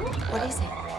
What is it?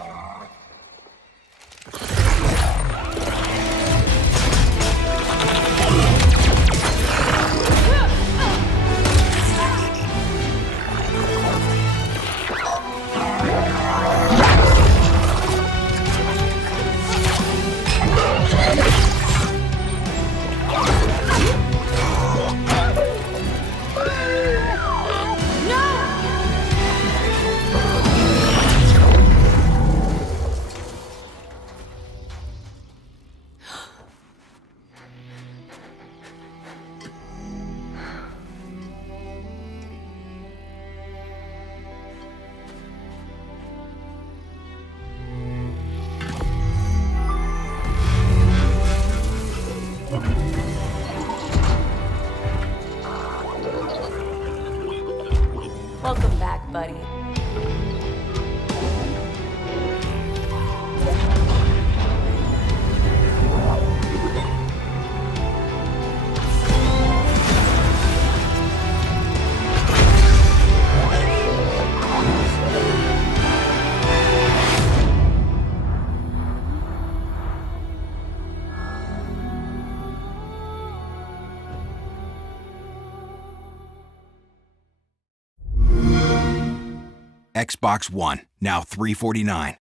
Buddy. Xbox One, now 349.